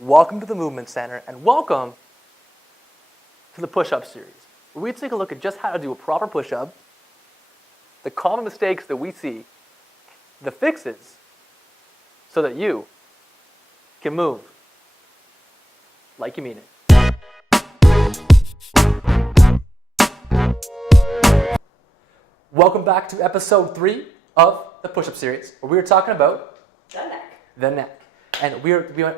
Welcome to the Movement Center, and welcome to the push-up series, where we take a look at just how to do a proper push-up, the common mistakes that we see, the fixes, so that you can move like you mean it. Welcome back to episode 3 of the push-up series, where we were talking about the neck. And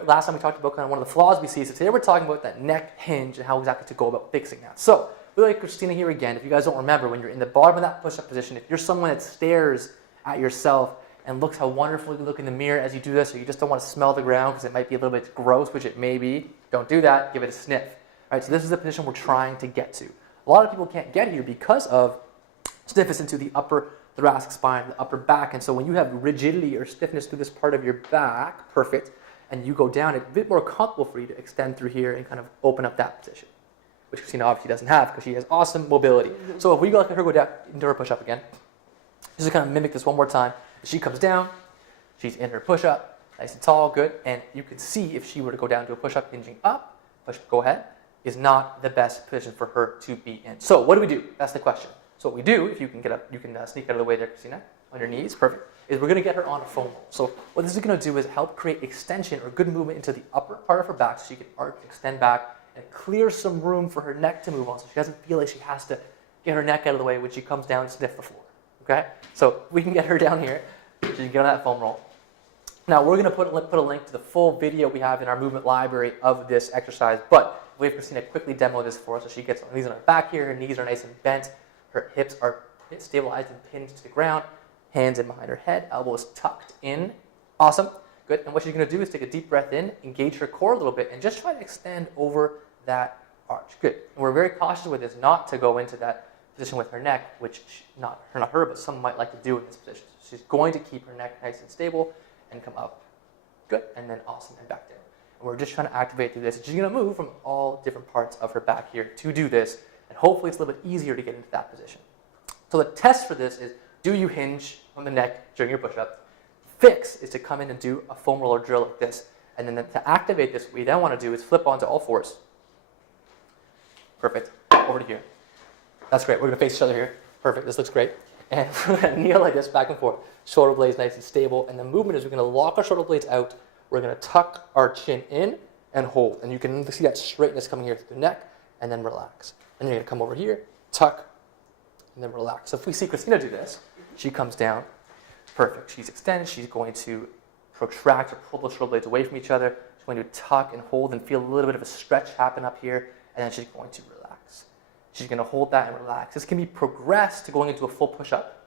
last time we talked about kind of one of the flaws we see, so today we're talking about that neck hinge and how exactly to go about fixing that. So, we like Christina here again. If you guys don't remember, when you're in the bottom of that push-up position, if you're someone that stares at yourself and looks how wonderful you look in the mirror as you do this, or you just don't want to smell the ground because it might be a little bit gross, which it may be, don't do that, give it a sniff. All right, so this is the position we're trying to get to. A lot of people can't get here because of stiffness into the upper thoracic spine, the upper back, and so when you have rigidity or stiffness through this part of your back, perfect, and you go down, it's a bit more comfortable for you to extend through here and kind of open up that position, which Christina obviously doesn't have because she has awesome mobility. So if we let her go down into her push-up again, just to kind of mimic this one more time, she comes down, she's in her push-up, nice and tall, good, and you can see if she were to go down to a push-up, hinging up, go ahead, is not the best position for her to be in. So what do? That's the question. So what we do, if you can get up, you can sneak out of the way there, Christina, on your knees, perfect, is we're going to get her on a foam roll. So what this is going to do is help create extension or good movement into the upper part of her back so she can arch, extend back, and clear some room for her neck to move on so she doesn't feel like she has to get her neck out of the way when she comes down and sniff the floor, okay? So we can get her down here, she can get on that foam roll. Now we're going to put a link to the full video we have in our movement library of this exercise, but we have Christina quickly demo this for us so she gets on knees on her back here, her knees are nice and bent, her hips are stabilized and pinned to the ground, hands in behind her head, elbows tucked in. Awesome. Good. And what she's going to do is take a deep breath in, engage her core a little bit, and just try to extend over that arch. Good. And we're very cautious with this not to go into that position with her neck, which not her, but some might like to do in this position. So she's going to keep her neck nice and stable and come up. Good. And then awesome, and back down. And we're just trying to activate through this. And she's going to move from all different parts of her back here to do this. And hopefully it's a little bit easier to get into that position. So the test for this is, do you hinge on the neck during your push-up? Fix is to come in and do a foam roller drill like this. And then to activate this, what we then want to do is flip onto all fours. Perfect. Over to here. That's great. We're going to face each other here. Perfect. This looks great. And we're going to kneel like this, back and forth. Shoulder blades nice and stable. And the movement is we're going to lock our shoulder blades out. We're going to tuck our chin in and hold. And you can see that straightness coming here through the neck. And then relax. And you're going to come over here, tuck, and then relax. So if we see Christina do this, she comes down, perfect. She's extended. She's going to protract or pull the shoulder blades away from each other. She's going to tuck and hold and feel a little bit of a stretch happen up here, and then she's going to relax. She's going to hold that and relax. This can be progressed to going into a full push-up.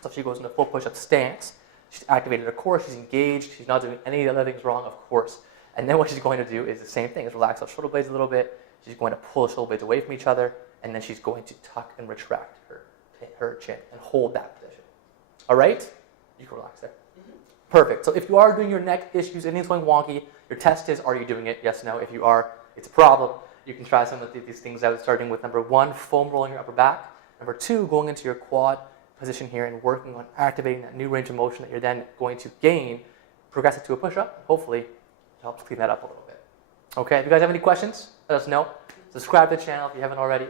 So if she goes into a full push-up stance, she's activated her core, she's engaged, she's not doing any other things wrong, of course. And then what she's going to do is the same thing, is relax those shoulder blades a little bit. She's going to pull the shoulder blades away from each other, and then she's going to tuck and retract her chin and hold that position. All right? You can relax there. Perfect. So if you are doing your neck issues, anything's going wonky, your test is, are you doing it? Yes, no. If you are, it's a problem. You can try some of these things out, starting with number 1, foam rolling your upper back. Number 2, going into your quad position here and working on activating that new range of motion that you're then going to gain, progress it to a push-up. Hopefully, it helps clean that up a little bit. Okay, if you guys have any questions, let us know. Subscribe to the channel if you haven't already.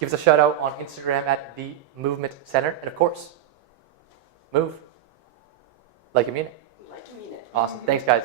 Give us a shout out on Instagram at The Movement Center. And of course, move like you mean it. Like you mean it. Awesome. Thanks, guys.